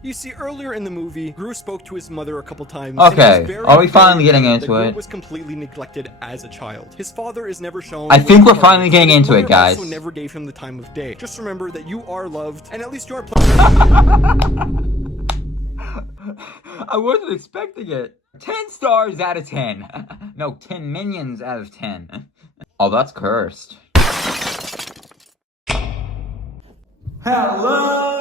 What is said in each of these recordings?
You see, earlier in the movie, Gru spoke to his mother a couple times. Okay, are we finally getting into it? Gru was completely neglected as a child. His father is never shown. I think we're finally getting into it, guys. Also never gave him the time of day. Just remember that you are loved, and at least you are. I wasn't expecting it. 10 stars out of 10. No, 10 minions out of 10. Oh, that's cursed. Hello.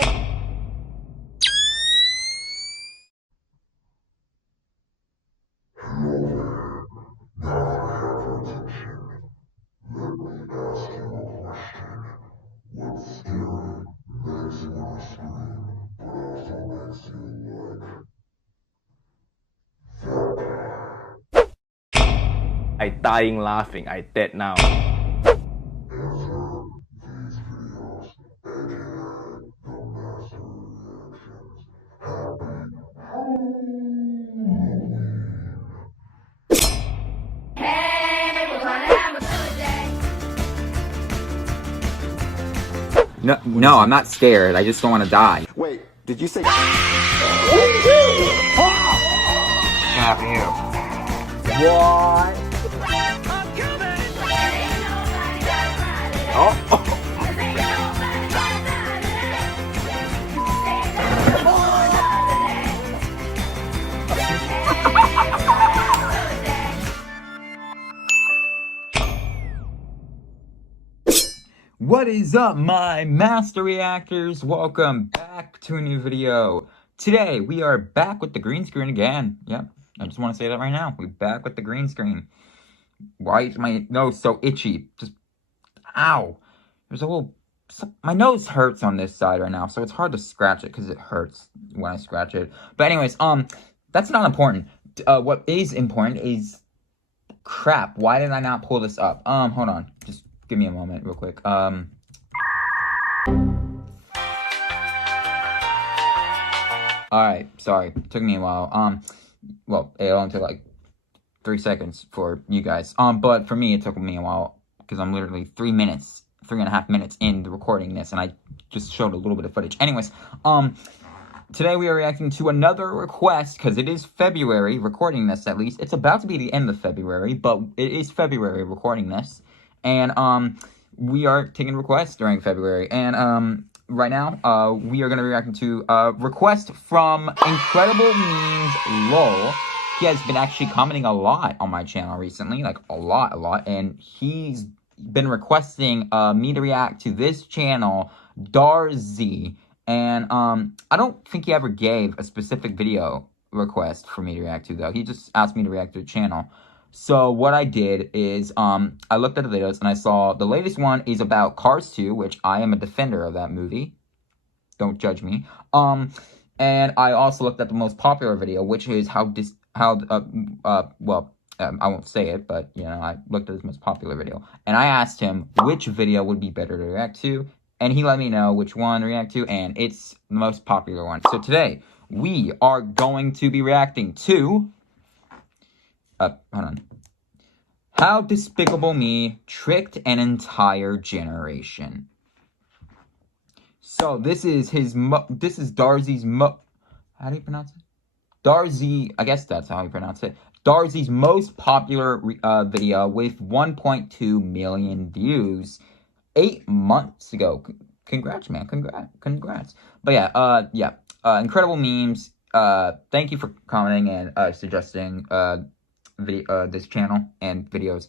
I dying laughing. I dead now. No, I'm not scared. I just don't want to die. Wait, did you say? What happened to you? What? Oh. What is up, my master reactors? Welcome back to a new video. Today, we are back with the green screen again. Yep, I just want to say that right now. We're back with the green screen. Why is my nose so itchy? Just, ow. There's a little, my nose hurts on this side right now, so it's hard to scratch it because it hurts when I scratch it. But anyways, that's not important. What is important is, crap, why did I not pull this up? Hold on, just give me a moment real quick. Alright, sorry. Took me a while. Well, it only took like 3 seconds for you guys. But for me, it took me a while because I'm literally 3.5 minutes in the recording this, and I just showed a little bit of footage. Anyways, today we are reacting to another request because it is February, recording this at least. It's about to be the end of February, but it is February recording this. And, we are taking requests during February. And, right now, we are going to be reacting to a request from IncredibleMemesLol. He has been actually commenting a lot on my channel recently, like a lot. And he's been requesting me to react to this channel, Darzii. And I don't think he ever gave a specific video request for me to react to, though. He just asked me to react to the channel. So what I did is, I looked at the videos and I saw the latest one is about Cars 2, which I am a defender of that movie. Don't judge me. And I also looked at the most popular video, which is I won't say it, but, you know, I looked at his most popular video. And I asked him which video would be better to react to, and he let me know which one to react to, and it's the most popular one. So today, we are going to be reacting to... hold on. How Despicable Me Tricked an Entire Generation. So this is Darzii's how do you pronounce it? Darzii, I guess that's how you pronounce it. Darzii's most popular video with 1.2 million views 8 months ago. Congrats, man. Congrats. But yeah, Incredible Memes. Thank you for commenting and suggesting this channel and videos.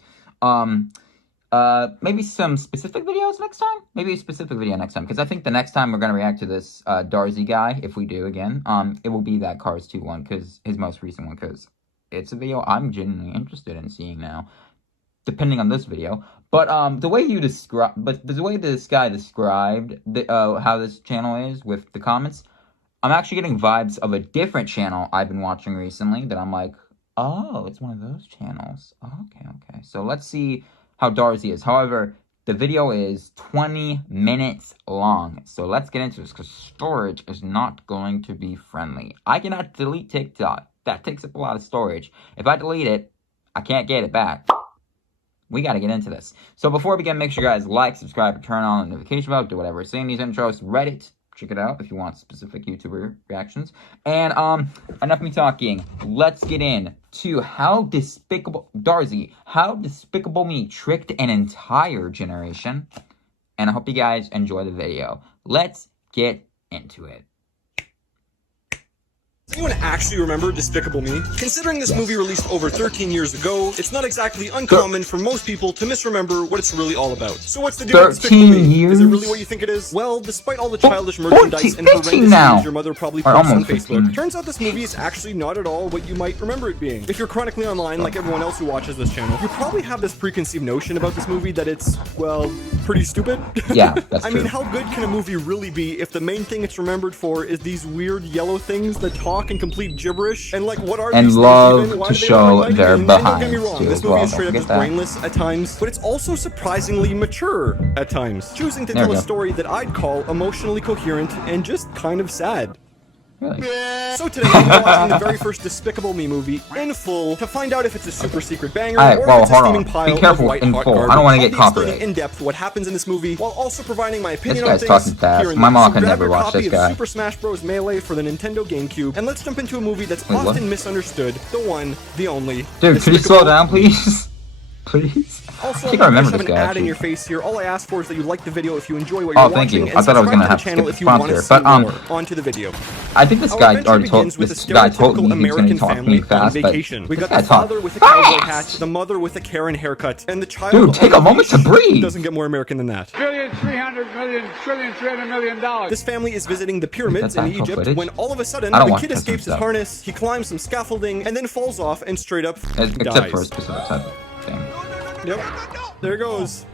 Maybe some specific videos next time? Maybe a specific video next time, because I think the next time we're going to react to this Darzii guy, if we do again, it will be that Cars 2 one, because his most recent one, because it's a video I'm genuinely interested in seeing now, depending on this video. But the way this guy described how this channel is with the comments, I'm actually getting vibes of a different channel I've been watching recently that I'm like, oh, it's one of those channels. Okay. So let's see how Darzii is. However, the video is 20 minutes long. So let's get into this, because storage is not going to be friendly. I cannot delete TikTok. That takes up a lot of storage. If I delete it, I can't get it back. We got to get into this. So before we begin, make sure you guys like, subscribe, and turn on the notification bell. Do whatever. Seeing these intros, Reddit, check it out if you want specific YouTuber reactions. And enough of me talking. Let's get in to how Despicable Me tricked an entire generation. And I hope you guys enjoy the video. Let's get into it. Does anyone actually remember Despicable Me? Considering this movie released over 13 years ago, it's not exactly uncommon for most people to misremember what it's really all about. So what's the deal with Despicable Me? Is it really what you think it is? Well, despite all the childish merchandise and horrendous news your mother probably posts on Facebook, turns out this movie is actually not at all what you might remember it being. If you're chronically online like everyone else who watches this channel, you probably have this preconceived notion about this movie that it's, well, pretty stupid. Yeah, that's I mean, how good can a movie really be if the main thing it's remembered for is these weird yellow things that talk and complete gibberish? And like, what are these things even? Why to do they show look like their and don't get me behinds wrong, too this as movie well. is straight up just brainless at times, but it's also surprisingly mature at times, choosing to tell a story that I'd call emotionally coherent and just kind of sad. Really? So today we're watching the very first Despicable Me movie in full to find out if it's a super secret banger or if it's a steaming pile of white hot garbage. I don't want to get I'll be explaining copyrighted. in depth what happens in this movie while also providing my opinion This on guy's things. talking fast. Here and My there. mom So can grab never your watch copy this of guy. Super Smash Bros. Melee for the Nintendo GameCube, and let's jump into a movie that's Wait, what? often misunderstood, the one, the only. Dude, could you slow down, please? Please? Also, I think I remember have this an guy, ad in actually. your face here. All I ask for is that you like the video if you enjoy what Oh, you're thank watching, you. and I thought I was subscribe gonna to have the to channel skip if the you want to sponsor, see but, more. On to the video. I think this Our guy adventure already told begins with this a guy told stereotypical me he was American gonna talk to family me on fast, but vacation. We this got guy the father talks with a cowboy hat, fast. the mother with a Karen haircut, and the child. Dude, take on a moment to leash. breathe. Doesn't get more American than that. $300 million. This family is visiting the pyramids That's in actual Egypt footage? when all of a sudden I don't the watch kid custom escapes his stuff. harness, he climbs some scaffolding, and then falls off and straight up Except dies. for a specific type of thing. Yep. There goes.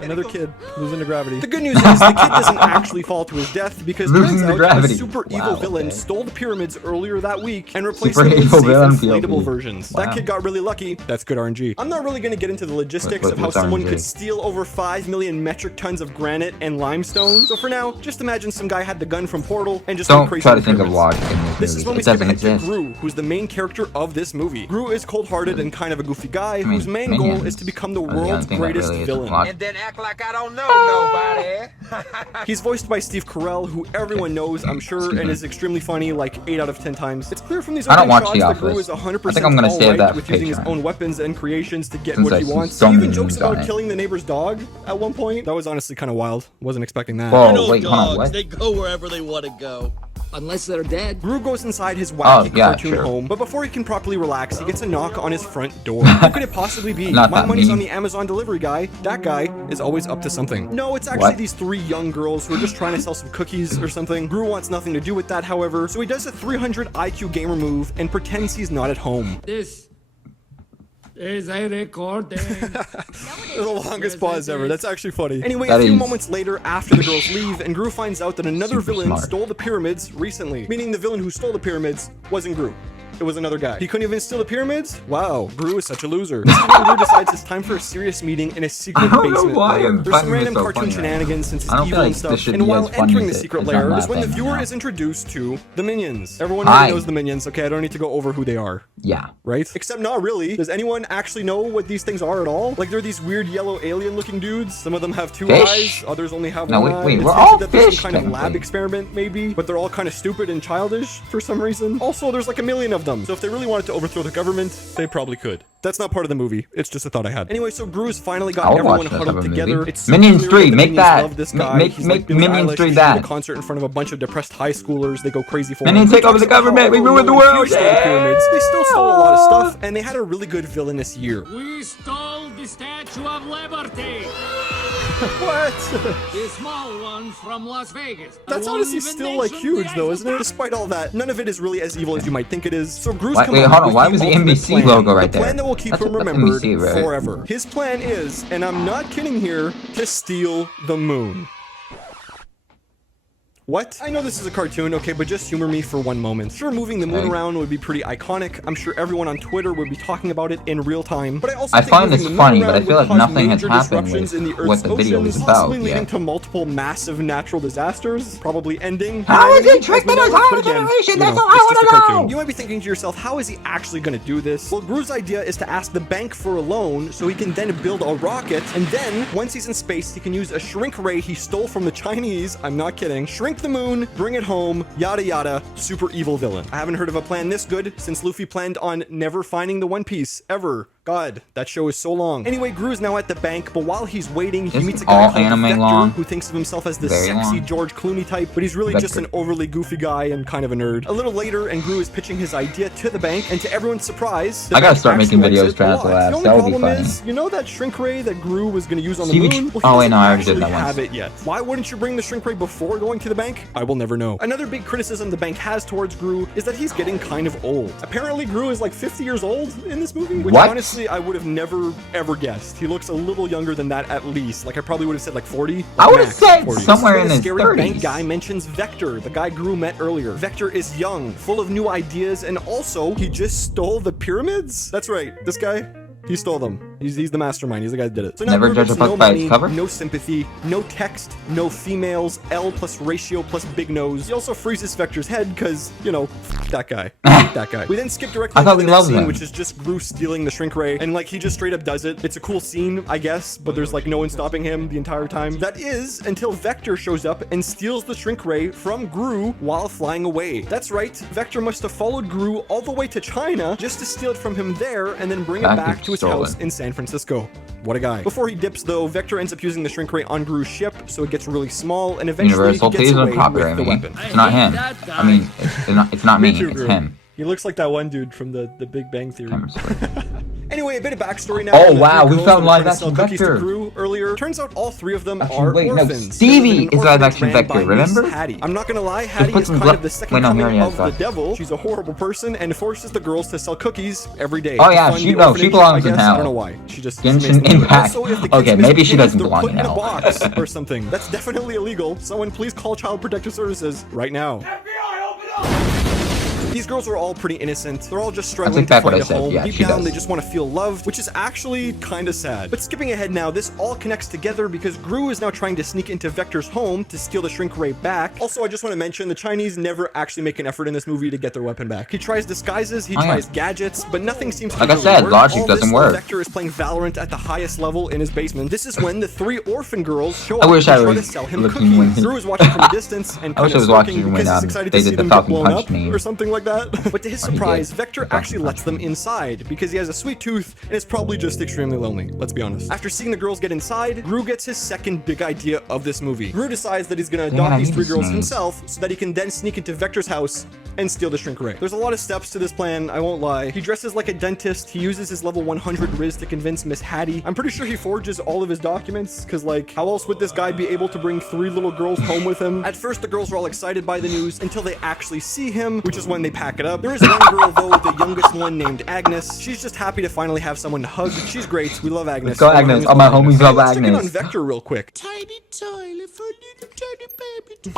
Another kid losing to gravity. The good news is the kid doesn't actually fall to his death because Losing turns to out gravity. a super Wow, evil villain okay. stole the pyramids earlier that week and replaced Super them with evil safe villain inflatable POV. versions. Wow. That kid got really lucky. That's good RNG. I'm not really going to get into the logistics of how what's someone RNG? could steal over 5 million metric tons of granite and limestone. So for now, just imagine some guy had the gun from Portal and just went Don't crazy try to with think of pyramids. logic in these This movies. is when we It skip doesn't ahead to exist. Gru, who's the main character of this movie. Gru is cold-hearted and kind of a goofy guy whose main goal Minions is to become the are the only world's thing that greatest really is villain. logic. And then act like I don't know nobody. He's voiced by Steve Carell, who everyone knows, I'm sure, and is extremely funny like 8 out of 10 times. It's clear from these I don't opening watch The shots that Gru Office. is 100% I think I'm gonna all save right that with for using his Patreon. own weapons and creations to get Since what I he see wants. so He even many jokes memes on about it. killing the neighbor's dog at one point. That was honestly kind of wild. Wasn't expecting that. Whoa, No wait, hold on, dogs, what? they go wherever they want to go. Unless they're dead. Gru goes inside his wacky yeah, cartoon sure. home, but before he can properly relax, he gets a knock on his front door. What could it possibly be? Not My that money's meme. on the Amazon delivery guy. That guy is always up to something. No, it's actually What? these 3 young girls who are just trying to sell some cookies or something. Gru wants nothing to do with that, however, so he does a 300 IQ gamer move and pretends he's not at home. This is a recording. The longest pause ever. That's actually funny. Anyway, That a few is moments later, after the girls leave, and Gru finds out that another super villain smart. stole the pyramids recently. Meaning the villain who stole the pyramids wasn't Gru. It was another guy. He couldn't even steal the pyramids? Wow, Gru is such a loser. This is when Gru decides it's time for a serious meeting in a secret I don't know basement why lair. I'm There's some finding random this so cartoon funny. shenanigans since it's I don't evil feel and like stuff. this should And be while as funny entering the as it secret is lair not is when the laughing, viewer yeah. is introduced to the minions. Everyone Hi. already knows the minions, okay? I don't need to go over who they are. Yeah. Right? Except not really. Does anyone actually know what these things are at all? Like, they're these weird yellow alien looking dudes. Some of them have 2 Fish? eyes, others only have No, 1 wait, eye. wait, It's we're hinted all that there's fish, some kind of lab technically. experiment, maybe, but they're all kind of stupid and childish for some reason. Also, there's like a million of them. So if they really wanted to overthrow the government, they probably could. That's not part of the movie. It's just a thought I had. Anyway, so Gru's finally got I'll everyone watch that huddled type of together. movie. It's super Minions clear 3, that the make minions that. love this guy. Make- He's make like Billie Minions Eilish. 3 He's that. at a concert in front of a bunch of depressed high schoolers. They go crazy for Minions him. take He over talks the about government. how, We oh, ruined no, the world. you stole the pyramids. They still stole a lot of stuff, and they had a really good villainous year. We stole the Statue of Liberty. What? The small one from Las Vegas. That's honestly still like huge though, isn't it? Despite all that, none of it is really as evil as you might think it is. So Gru's Wait, come wait, up hold on. with Why the was the ultimate NBC plan. logo right The plan there? that will keep That's him NBC, remembered right? forever. His plan is, and I'm not kidding here, to steal the moon. What? I know this is a cartoon, okay, but just humor me for one moment. Sure, moving the moon Okay. around would be pretty iconic. I'm sure everyone on Twitter would be talking about it in real time. But I also I think find moving this the moon funny, but I around feel would like cause nothing has major happened disruptions with in the what Earth's the video oceans, was about possibly leading yet. to multiple massive natural disasters, probably ending. How is he tricking As we an know, entire but again, generation? you That's know, all I it's just a wanna cartoon. know. You might be thinking to yourself, how is he actually going to do this? Well, Gru's idea is to ask the bank for a loan so he can then build a rocket, and then, once he's in space, he can use a shrink ray he stole from the Chinese, I'm not kidding, shrink Skip the moon, bring it home, yada yada, super evil villain. I haven't heard of a plan this good since Luffy planned on never finding the One Piece, ever. God, that show is so long. Anyway, Gru's now at the bank, but while he's waiting, he meets a guy called Vector, who thinks of himself as the sexy George Clooney type, but he's really just an overly goofy guy and kind of a nerd. A little later, and Gru is pitching his idea to the bank, and to everyone's surprise, I gotta start making videos trying to laugh. The only problem is, you know that shrink ray that Gru was going to use on the moon? Well, oh wait, no, I already did that once. Have it yet. Why wouldn't you bring the shrink ray before going to the bank? I will never know. Another big criticism the bank has towards Gru is that he's getting kind of old. Apparently, Gru is like 50 years old in this movie, which honestly, I would have never ever guessed. He looks a little younger than that at least. Like I probably would have said like 40. Like I would have said 40. somewhere in his scary 30s. Bank guy mentions Vector, the guy Gru met earlier. Vector is young, full of new ideas, and also he just stole the pyramids. That's right. This guy, he stole them. He's the mastermind. He's the guy that did it. So now Never judge a book by its cover. No sympathy, no text, no females, L plus ratio plus big nose. He also freezes Vector's head because, you know, that guy. That guy. We then skip directly to the next scene, which is just Gru stealing the shrink ray. And like he just straight up does it. It's a cool scene, I guess, but there's like no one stopping him the entire time. That is until Vector shows up and steals the shrink ray from Gru while flying away. That's right. Vector must have followed Gru all the way to China just to steal it from him there and then bring it back to his house in San Francisco. What a guy. Before he dips though, Vector ends up using the shrink ray on Gru's ship, so it gets really small and eventually he gets away with the weapon. It's not him. I mean, it's not me, it's him. He looks like that one dude from the Big Bang Theory. Anyway, a bit of backstory now. Oh wow, we found live action Vector earlier. Turns out all three of them are orphans. No, Stevie is live action Vector, remember? Hattie. I'm not gonna lie, Hattie is kind of the second coming of the devil. She's a horrible person and forces the girls to sell cookies every day. Oh yeah, she belongs in hell. I don't know why. She just Genshin Impact. Okay, maybe she doesn't belong in hell. Box or something. That's definitely illegal. Someone please call Child Protective Services right now. FBI, open up! These girls are all pretty innocent. They're all just struggling to find a home. Deep down, they just want to feel loved, which is actually kind of sad. But skipping ahead now, this all connects together because Gru is now trying to sneak into Vector's home to steal the shrink ray back. Also, I just want to mention the Chinese never actually make an effort in this movie to get their weapon back. He tries disguises, he tries gadgets, but nothing seems to like I said, work. logic doesn't work. Vector is playing Valorant at the highest level in his basement. This is when the three orphan girls show up I wish and I try was to sell him looking cookies. when Gru is watching from a distance and kind of smirking because he's excited to see them get blown up or something like that. But to his surprise, Vector actually lets them inside because he has a sweet tooth and is probably just extremely lonely, let's be honest. After seeing the girls get inside, Gru gets his second big idea of this movie. Gru decides that he's gonna adopt these three girls himself so that he can then sneak into Vector's house and steal the shrink ray. There's a lot of steps to this plan, I won't lie. He dresses like a dentist, he uses his level 100 Riz to convince Miss Hattie. I'm pretty sure he forges all of his documents, because like, how else would this guy be able to bring three little girls home with him? At first, the girls are all excited by the news until they actually see him, which is when they pack it up. There is one girl though, the youngest one named Agnes. She's just happy to finally have someone to hug. She's great. We love Agnes. Let's go, Agnes. All my homies love Agnes. Check in on Vector real quick. Tiny toilet for little tiny baby.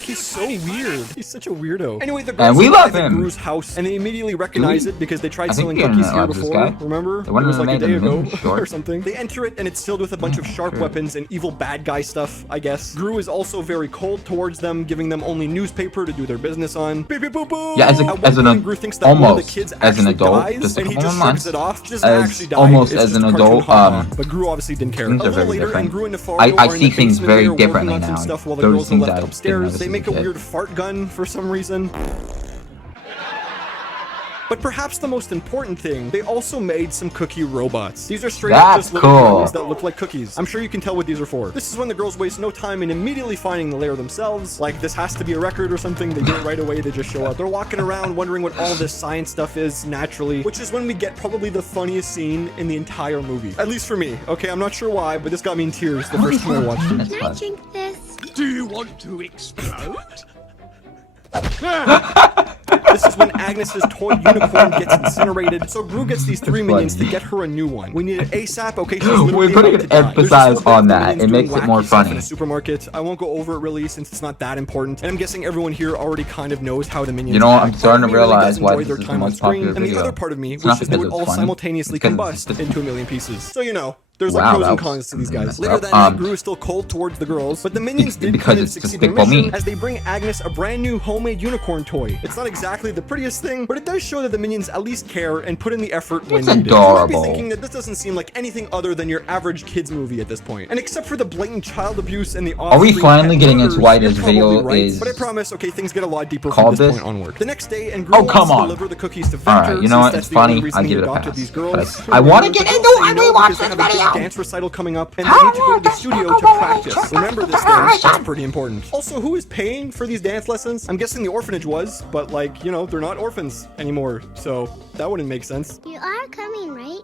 He's so weird. He's such a weirdo. Anyway, the girls arrive at Gru's house and they immediately recognize it because they tried selling cookies here before. Remember? It was like a day ago or something. They enter it and it's filled with a bunch of sharp weapons and evil bad guy stuff, I guess. Gru is also very cold towards them, giving them only newspaper to do their business on. Beep, beep, boop, boop. Yeah, as an adult, just a couple months, almost as an adult, but Gru obviously didn't care. Things are very different. I see things very differently now. Those things I upstairs. They make a weird fart gun for some reason. But perhaps the most important thing, they also made some cookie robots. These are straight up just little ones that look like cookies. I'm sure you can tell what these are for. This is when the girls waste no time in immediately finding the lair themselves. Like, this has to be a record or something. They do it right away. They just show up. They're walking around wondering what all this science stuff is naturally, which is when we get probably the funniest scene in the entire movie. At least for me. Okay, I'm not sure why, but this got me in tears the first time I watched it. Can I drink this? Do you want to explode? This is when Agnes's toy unicorn gets incinerated, so Gru gets these three minions to get her a new one. We need it ASAP. Okay, she's literally we're putting an emphasis on that. It makes it more funny. In a supermarket. I won't go over it really since it's not that important, and I'm guessing everyone here already kind of knows how the minions. You know what? I'm starting to realize why this is the most popular video. And the other part of me wishes they would all simultaneously combust into a million pieces. So you know. There's Wow, like pros that and was cons to these guys. messed Later up. that night, Gru is still cold towards the girls, but the minions did because kind of it's succeed in their Despicable mission Me. as they bring Agnes a brand new homemade unicorn toy. It's not exactly the prettiest thing, but it does show that the minions at least care and put in the effort when It's needed. You might adorable. be thinking that this doesn't seem like anything other than your average kids movie at this point. And except for the blatant child abuse and the Are we off-screen finally pet getting murders, into why you're this probably video right, is but I promise, okay, things get a lot deeper from called this this? point onward. The next day, and Gru Oh, wants come to on. deliver the cookies to Vector. Alright, you know what? since It's that's the only funny. reason I he give it a adopted pass. these girls. But I want to Remember, get the into girls it. say I no really watch because they this have a big video. dance recital coming up, and they need to go to the studio to practice. Remember this thing. That's pretty important. Also, who is paying for these dance lessons? I'm guessing the orphanage was, but like, you know, they're not orphans anymore, so that wouldn't make sense. You are coming, right?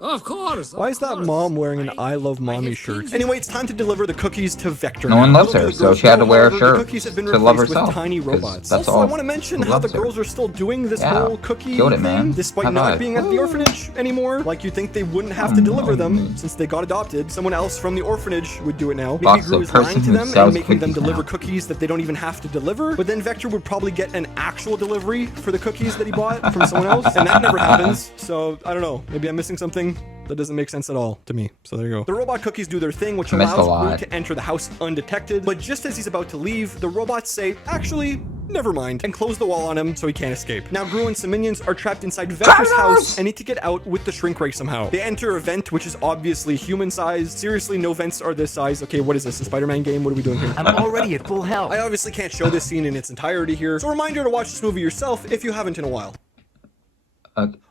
Of course. Why is that mom wearing an I Love Mommy shirt? Anyway, it's time to deliver the cookies to Vector. No one now. loves Little her, do the so girls she had to know, wear a however, the shirt cookies have been to love replaced with herself, tiny 'cause robots. that's Also, all I want to mention who how the loves her. girls are still doing this Yeah. whole cookie Killed it, thing, man. despite High not five. being at the orphanage anymore. Like, you'd think they wouldn't have to deliver them since they got adopted. Someone else from the orphanage would do it now. Maybe Fox, Gru the is lying person to who them and sells making them cookies deliver now. cookies that they don't even have to deliver. But then Vector would probably get an actual delivery for the cookies that he bought from someone else, and that never happens. So I don't know. Maybe I'm missing something. That doesn't make sense at all to me. So there you go. The robot cookies do their thing, which Missed a allows Gru lot. to enter the house undetected. But just as he's about to leave, the robots say, actually, never mind, and close the wall on him so he can't escape. Now Gru and some minions are trapped inside Vector's house and need to get out with the shrink ray somehow. They enter a vent, which is obviously human-sized. Seriously, no vents are this size. Okay, what is this, a Spider-Man game? What are we doing here? I'm already at full health. I obviously can't show this scene in its entirety here, so a reminder to watch this movie yourself if you haven't in a while.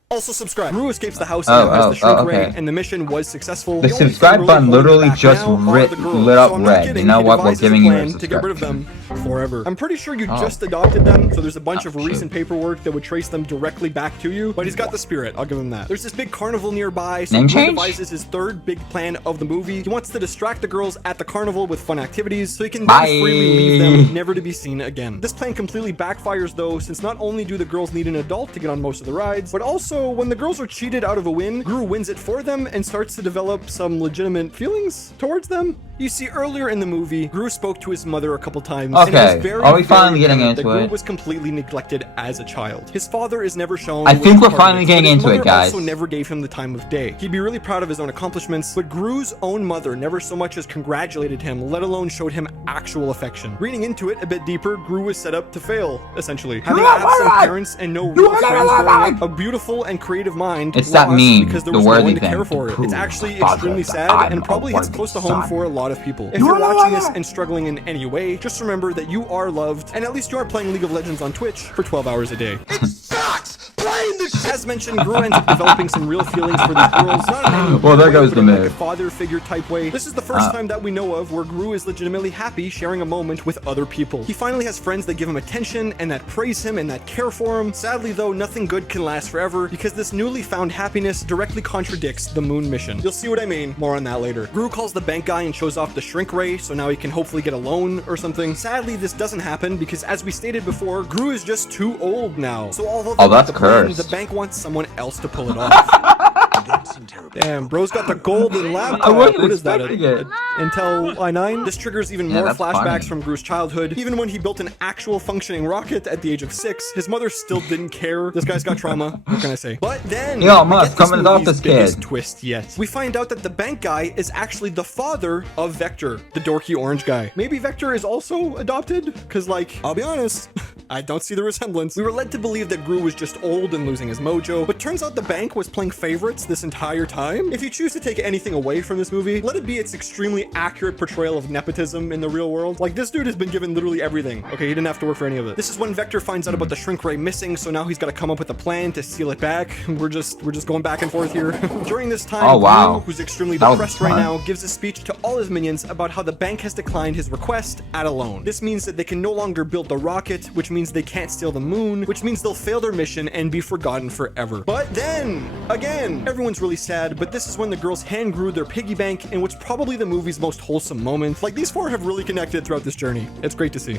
Also subscribe. Gru escapes the house and has the shrink ray, okay. and the mission was successful. The only thing subscribe really button holding literally back just now are the girls. lit up So I'm not red. You kidding, know he what? We're devises giving a you a plan to get rid of them forever. I'm pretty sure you just adopted them, so there's a bunch of shoot. recent paperwork that would trace them directly back to you. But he's got the spirit. I'll give him that. There's this big carnival nearby, so Name Gru change? devises his third big plan of the movie. He wants to distract the girls at the carnival with fun activities, so he can then Bye. freely leave them, never to be seen again. This plan completely backfires though, since not only do the girls need an adult to get on most of the rides, but also when the girls are cheated out of a win, Gru wins it for them and starts to develop some legitimate feelings towards them. You see, earlier in the movie, Gru spoke to his mother a couple times. And it Okay, was very, are we finally very getting evident into that Gru it? was completely neglected as a child. His father is never shown. I which think is we're part of finally it, getting but his into it, mother guys. also never gave him the time of day. He'd be really proud of his own accomplishments, but Gru's own mother never so much as congratulated him, let alone showed him actual affection. Reading into it a bit deeper, Gru was set up to fail, essentially. Having absent parents and no real friends growing up, a beautiful and creative mind It's that lost meme, because there the was no worthy one to thing. care for it. It's actually extremely sad I'm and probably a hits close to worthy home son. for a lot of people. If you're watching this and struggling in any way, just remember that you are loved, and at least you aren't playing League of Legends on Twitch for 12 hours a day. As mentioned, Gru ends up developing some real feelings for these girls. Not in any Well, there way, goes but the in like a mood. father figure type way. This is the first time that we know of where Gru is legitimately happy sharing a moment with other people. He finally has friends that give him attention and that praise him and that care for him. Sadly though, nothing good can last forever because this newly found happiness directly contradicts the moon mission. You'll see what I mean. More on that later. Gru calls the bank guy and shows off the shrink ray, so now he can hopefully get a loan or something. Sadly, this doesn't happen because as we stated before, Gru is just too old now. So although they Oh, want that's the plan, cursed. the bank wants someone else to pull it off. Damn, bro's got the golden laptop. I wasn't What is that? expecting it. Intel i9? This triggers even Yeah, more that's flashbacks funny. from Gru's childhood. Even when he built an actual functioning rocket at the age of 6, his mother still didn't care. This guy's got trauma. What can I say? But then, Elon we Musk get this coming off movie's this biggest kid. twist yet. We find out that the bank guy is actually the father of Vector, the dorky orange guy. Maybe Vector is also adopted? Cause like, I'll be honest, I don't see the resemblance. We were led to believe that Gru was just old and losing his mojo, but turns out the bank was playing favorites this entire time. If you choose to take anything away from this movie, let it be its extremely accurate portrayal of nepotism in the real world. Like, this dude has been given literally everything. Okay, he didn't have to work for any of it. This is when Vector finds out about the shrink ray missing, so now he's got to come up with a plan to steal it back. We're just going back and forth here. During this time, Oh, wow. Gru, who's extremely That was depressed right fun. now, gives a speech to all his minions about how the bank has declined his request at a loan. This means that they can no longer build the rocket, which means they can't steal the moon, which means they'll fail their mission and be forgotten forever. But then, again, everyone's really sad, but this is when the girls hand Gru their piggy bank in what's probably the movie's most wholesome moment. Like, these four have really connected throughout this journey. It's great to see.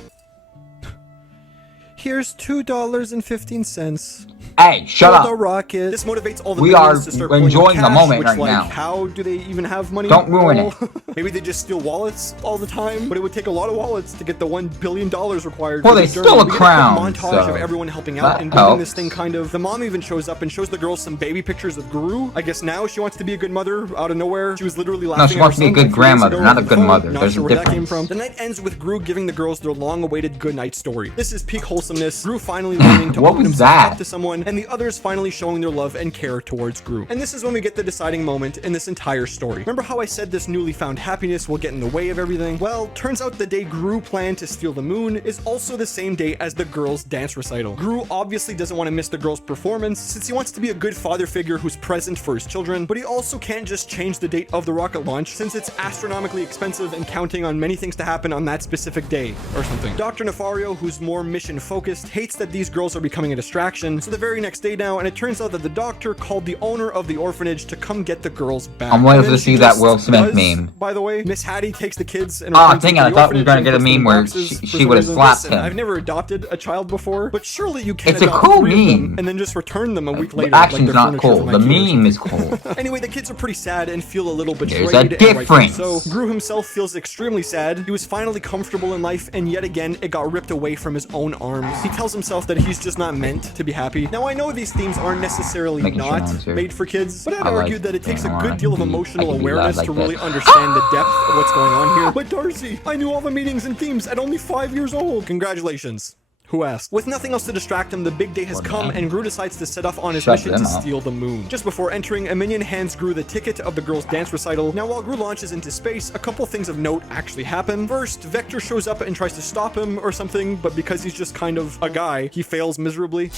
Here's $2.15. Hey, shut The up. rocket. This motivates all the We minions are to start pulling enjoying out the cash, moment which, right like, now. How do they even have money? Don't ruin it. Maybe they just steal wallets all the time, but it would take a lot of wallets to get the $1 billion required. Well, for they this stole journey. a We get crown, quick montage so of everyone helping out that and building this helps. thing, kind of. The mom even shows up and shows the girls some baby pictures of Guru. I guess now she wants to be a good mother out of nowhere. She was literally laughing. she wants to be a good grandmother, not a good mother. Not There's sure a where that came difference. from. The night ends with Gru giving the girls their long-awaited goodnight story. This is peak wholesomeness. Gru finally learning to What open was himself that? up to someone, and the others finally showing their love and care towards Gru. And this is when we get the deciding moment in this entire story. Remember how I said this newly found happiness will get in the way of everything? Well, turns out the day Gru planned to steal the moon is also the same day as the girls' dance recital. Gru obviously doesn't want to miss the girls' performance since he wants to be a good father figure who's present for his children, but he also can't just change the date of the rocket launch since it's astronomically expensive and counting on many things to happen on that specific day or something. Dr. Nefario, who's more mission focused, hates that these girls are becoming a distraction, so the very next day now, and it turns out that the doctor called the owner of the orphanage to come get the girls back. I'm waiting And then to she see that just Will Smith does, meme. By the way, Miss Hattie takes the kids and Ah, returns them dang it, to I the thought we were orphanage gonna and get a puts them in meme where boxes for she some would've reason. slapped Listen, him. I've never adopted a child before, but surely you can It's a adopt cool 3 of them meme. and then just return them a week The later. action's like not they're cool. furniture The from IKEA or meme is something. cool. Anyway, the kids are pretty sad and feel a little betrayed. There's a and rightfully difference. So Gru himself feels extremely sad. He was finally comfortable in life, and yet again, it got ripped away from his own arms. He tells himself that he's just not meant to be happy. Now, I know these themes aren't necessarily Making sure no not one's here. made for kids, but I'd I like argue that it takes a going good on. deal of I can be emotional loud awareness like to this. really understand the depth of what's going on here. But Darzii, I knew all the meanings and themes at only 5 years old. Congratulations. Who asked? With nothing else to distract him, the big day has come, and Gru decides to set off on his Shut mission them to up. steal the moon. Just before entering, a minion hands Gru the ticket of the girls' dance recital. Now, while Gru launches into space, a couple things of note actually happen. First, Vector shows up and tries to stop him or something, but because he's just kind of a guy, he fails miserably.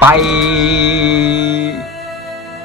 Bye.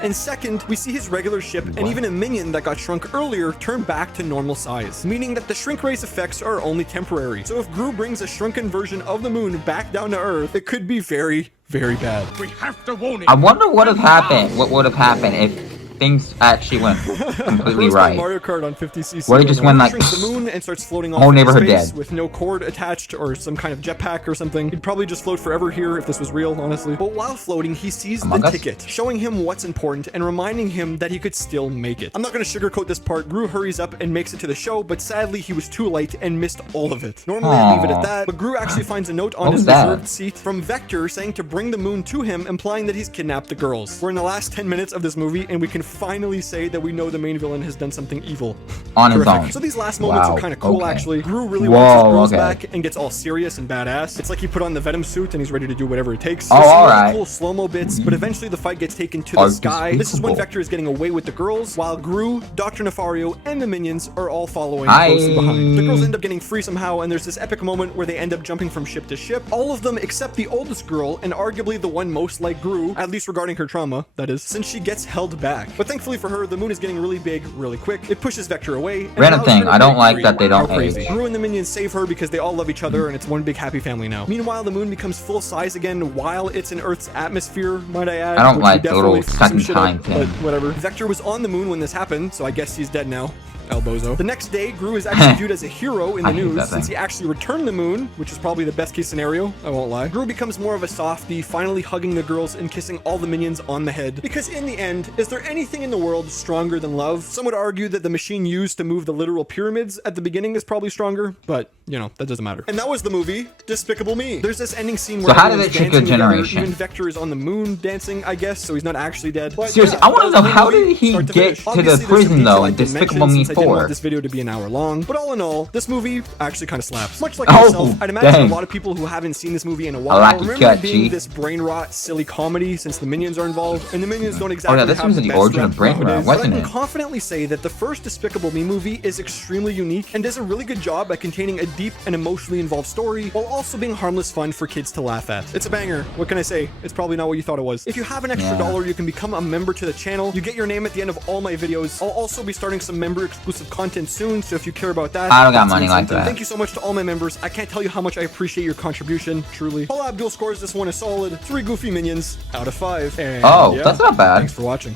And second, we see his regular ship and even a minion that got shrunk earlier turn back to normal size, meaning that the shrink rays effects are only temporary. So if Gru brings a shrunken version of the moon back down to Earth, it could be very, very bad. We have to warn I him. wonder what would have happened. What would have happened if things actually went completely First right? Mario Kart on 50cc. What if it just went like shrinks the moon and starts floating off whole into neighborhood space dead. with no cord attached or some kind of jetpack or something. He'd probably just float forever here if this was real, honestly. But while floating, he sees Among the Us? ticket, showing him what's important and reminding him that he could still make it. I'm not going to sugarcoat this part. Gru hurries up and makes it to the show, but sadly he was too late and missed all of it. Normally I'd leave it at that, but Gru actually finds a note on What his was that? reserved seat from Vector saying to bring the moon to him, implying that he's kidnapped the girls. We're in the last 10 minutes of this movie, and we can finally say that we know the main villain has done something evil. On his Terrific. own. So these last moments Wow, are kind of cool, okay. actually. Gru really Whoa, wants his girls okay. back and gets all serious and badass. It's like he put on the Venom suit and he's ready to do whatever it takes. Oh, There's some really alright. cool slow-mo bits, but eventually the fight gets taken to the Are sky. This is when Despicable. Vector is getting away with the girls, while Gru, Dr. Nefario, and the minions are all following Hi. closely behind. The girls end up getting free somehow, and there's this epic moment where they end up jumping from ship to ship. All of them except the oldest girl, and arguably the one most like Gru, at least regarding her trauma, that is, since she gets held back. But thankfully for her, the moon is getting really big, really quick. It pushes Vector away. and Random allows her thing, to I don't break like free. that they don't How crazy. age. Gru and the minions save her because they all love each other, and it's one big happy family now. Meanwhile, the moon becomes full size again while it's in Earth's atmosphere, might I add. I don't which like would the little definitely fuck some second shit time up, thing. But whatever. Vector was on the moon when this happened, so I guess he's dead now. El Bozo. The next day, Gru is actually viewed as a hero in the I hate news that since thing. he actually returned the moon, which is probably the best case scenario, I won't lie. Gru becomes more of a softie, finally hugging the girls and kissing all the minions on the head. Because in the end, is there anything in the world stronger than love? Some would argue that the machine used to move the literal pyramids at the beginning is probably stronger, but, you know, that doesn't matter. And that was the movie, Despicable Me. There's this ending scene where So how did everyone's it trick dancing your together. generation? Even Vector is on the moon dancing, I guess, so he's not actually dead. But Seriously, yeah, I wanna that was know, the how movie, did he start to get finish. to the Obviously, there's some prison, detail though, I in didn't Despicable mention Me since I didn't want 4? this video to be an hour long, but all in all, this movie actually kind of slaps. Much like Oh, myself, I'd imagine dang. a lot of people who haven't seen this movie in a while like your remember cut, it being G. this brain rot, silly comedy since the minions are involved, and the minions don't exactly this have was the the best origin rep of brain rot, nowadays. wasn't But I it? can confidently say that the first Despicable Me movie is extremely unique and does a really good job at containing a deep and emotionally involved story while also being harmless fun for kids to laugh at. It's a banger. What can I say? It's probably not what you thought it was. If you have an extra dollar, you can become a member to the channel. You get your name at the end of all my videos. I'll also be starting some member exclusive content soon, so if you care about that, I don't got that's an money like incentive. that. Thank you so much to all my members. I can't tell you how much I appreciate your contribution, truly. Paula Abdul scores this one a solid 3 goofy minions out of 5. And Oh, yeah, that's not bad. Thanks for watching.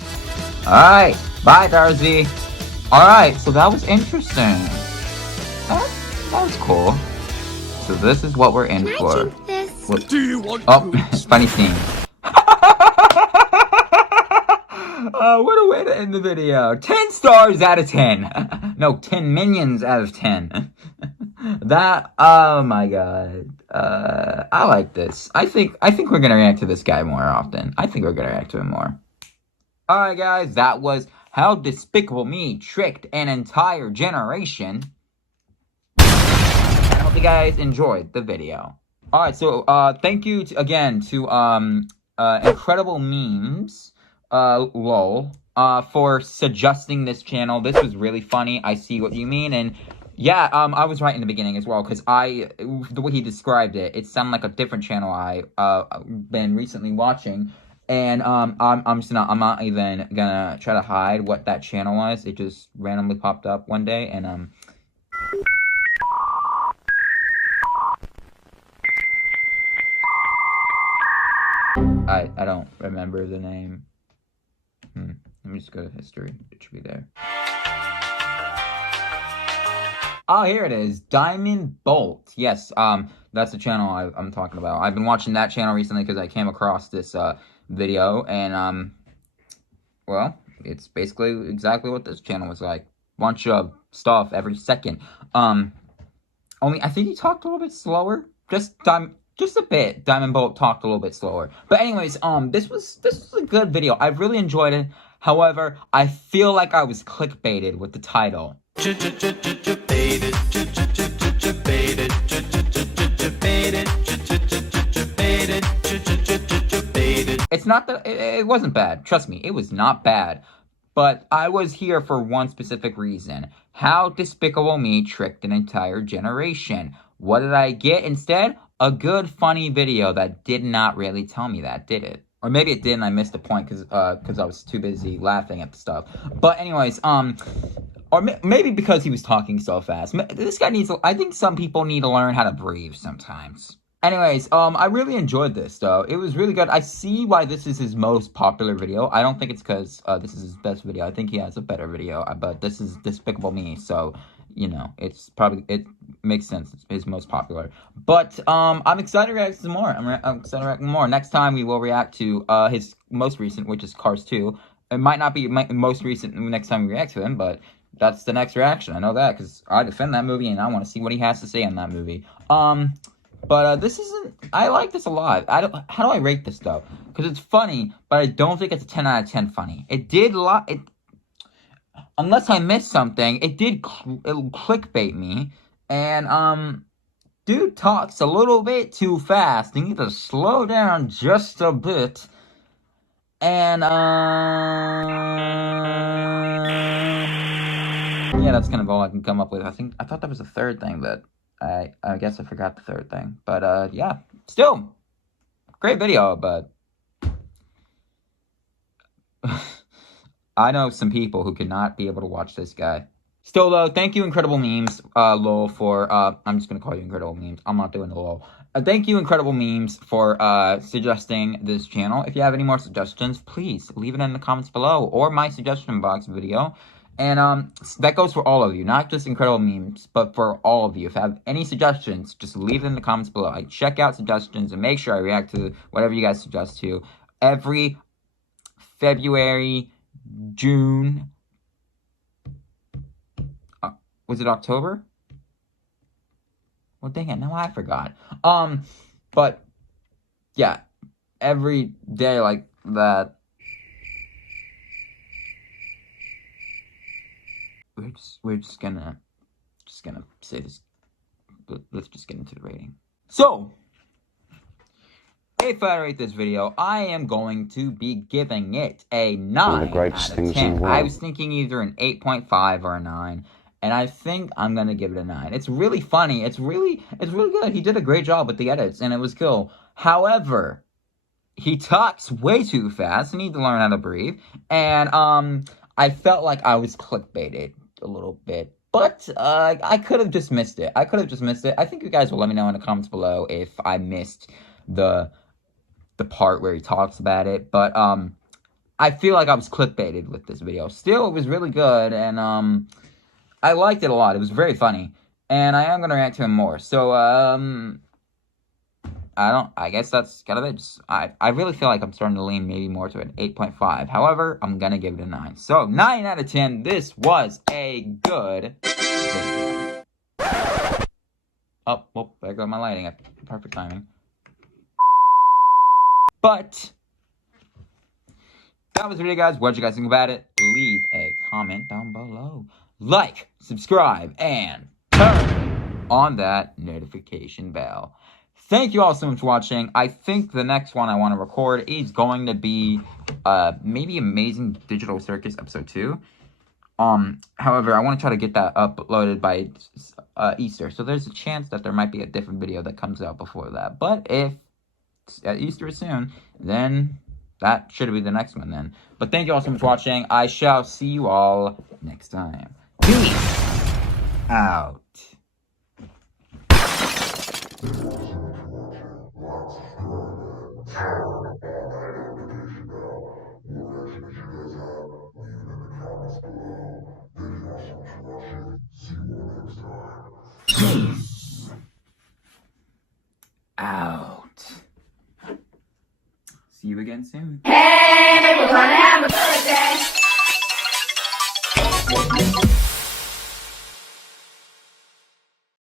Alright, bye Darzii. Alright, so that was interesting. That was cool. So this is what we're in Can I for. drink this? What? Do you want Oh, to funny scene. What a way to end the video. 10 stars out of 10. No, 10 minions out of 10. That, oh my god. I like this. I think we're gonna react to this guy more often. I think we're gonna react to him more. Alright guys, that was How Despicable Me Tricked an Entire Generation. I hope you guys enjoyed the video. Alright, so, thank you again to, Incredible Memes, lol, for suggesting this channel. This was really funny. I see what you mean, and yeah, I was right in the beginning as well, because the way he described it, it sounded like a different channel I, been recently watching, and, I'm not even gonna try to hide what that channel was. It just randomly popped up one day, and, I don't remember the name. Let me just go to history. It should be there. Oh, here it is. Diamond Bolt. Yes, that's the channel I'm talking about. I've been watching that channel recently because I came across this, video, and, well, it's basically exactly what this channel was like. Bunch of stuff every second. Only, I think he talked a little bit slower. Just a bit. Diamond Bolt talked a little bit slower. But anyways, this was a good video. I really enjoyed it. However, I feel like I was clickbaited with the title. It's not that it wasn't bad. Trust me, it was not bad. But I was here for one specific reason. How Despicable Me Tricked an Entire Generation. What did I get instead? A good, funny video that did not really tell me that, did it? Or maybe it did and I missed the point because I was too busy laughing at the stuff. But anyways, or maybe because he was talking so fast. This guy needs, I think some people need to learn how to breathe sometimes. Anyways, I really enjoyed this, though. It was really good. I see why this is his most popular video. I don't think it's because this is his best video. I think he has a better video, but this is Despicable Me, so, you know, it makes sense. It's his most popular. But, I'm excited to react to some more. I'm excited to react to more. Next time, we will react to, his most recent, which is Cars 2. It might not be my most recent next time we react to him, but that's the next reaction. I know that, because I defend that movie, and I want to see what he has to say on that movie. But, this isn't, I like this a lot. How do I rate this, though? Because it's funny, but I don't think it's a 10 out of 10 funny. It did unless I missed something, it did clickbait me. And, dude talks a little bit too fast. You need to slow down just a bit. And, yeah, that's kind of all I can come up with. I thought that was the third thing, but I guess I forgot the third thing. But, yeah. Still, great video, but I know some people who could not be able to watch this guy. Still, though, thank you, Incredible Memes, lol, for, I'm just gonna call you Incredible Memes. I'm not doing the lol. Thank you, Incredible Memes, for, suggesting this channel. If you have any more suggestions, please leave it in the comments below, or my suggestion box video. And, that goes for all of you, not just Incredible Memes, but for all of you. If you have any suggestions, just leave it in the comments below. I check out suggestions and make sure I react to whatever you guys suggest to every February, June, was it October? Well, dang it, now I forgot. But, yeah, every day like that. We're just gonna say this. Let's just get into the rating. So, if I rate this video, I am going to be giving it a 9 out of 10. I was thinking either an 8.5 or a 9, and I think I'm gonna give it a 9. It's really funny. It's really good. He did a great job with the edits, and it was cool. However, he talks way too fast. I need to learn how to breathe, and I felt like I was clickbaited a little bit. But, I could have just missed it. I think you guys will let me know in the comments below if I missed the part where he talks about it. But, I feel like I was clickbaited with this video. Still, it was really good, and, I liked it a lot. It was very funny. And I am gonna react to him more. So, I guess that's kind of it. I really feel like I'm starting to lean maybe more to an 8.5. However, I'm gonna give it a 9. So, 9 out of 10. This was a good video. Oh, well, there goes my lighting. Perfect timing. But that was the video, guys. What did you guys think about it? Leave a comment down below. Like, subscribe, and turn on that notification bell. Thank you all so much for watching. I think the next one I want to record is going to be maybe Amazing Digital Circus episode 2. However, I want to try to get that uploaded by Easter. So there's a chance that there might be a different video that comes out before that. But if Easter is soon, then that should be the next one then. But thank you all so much for watching. I shall see you all next time. Peace out. Out. See you again soon. Hey, we're gonna have a birthday.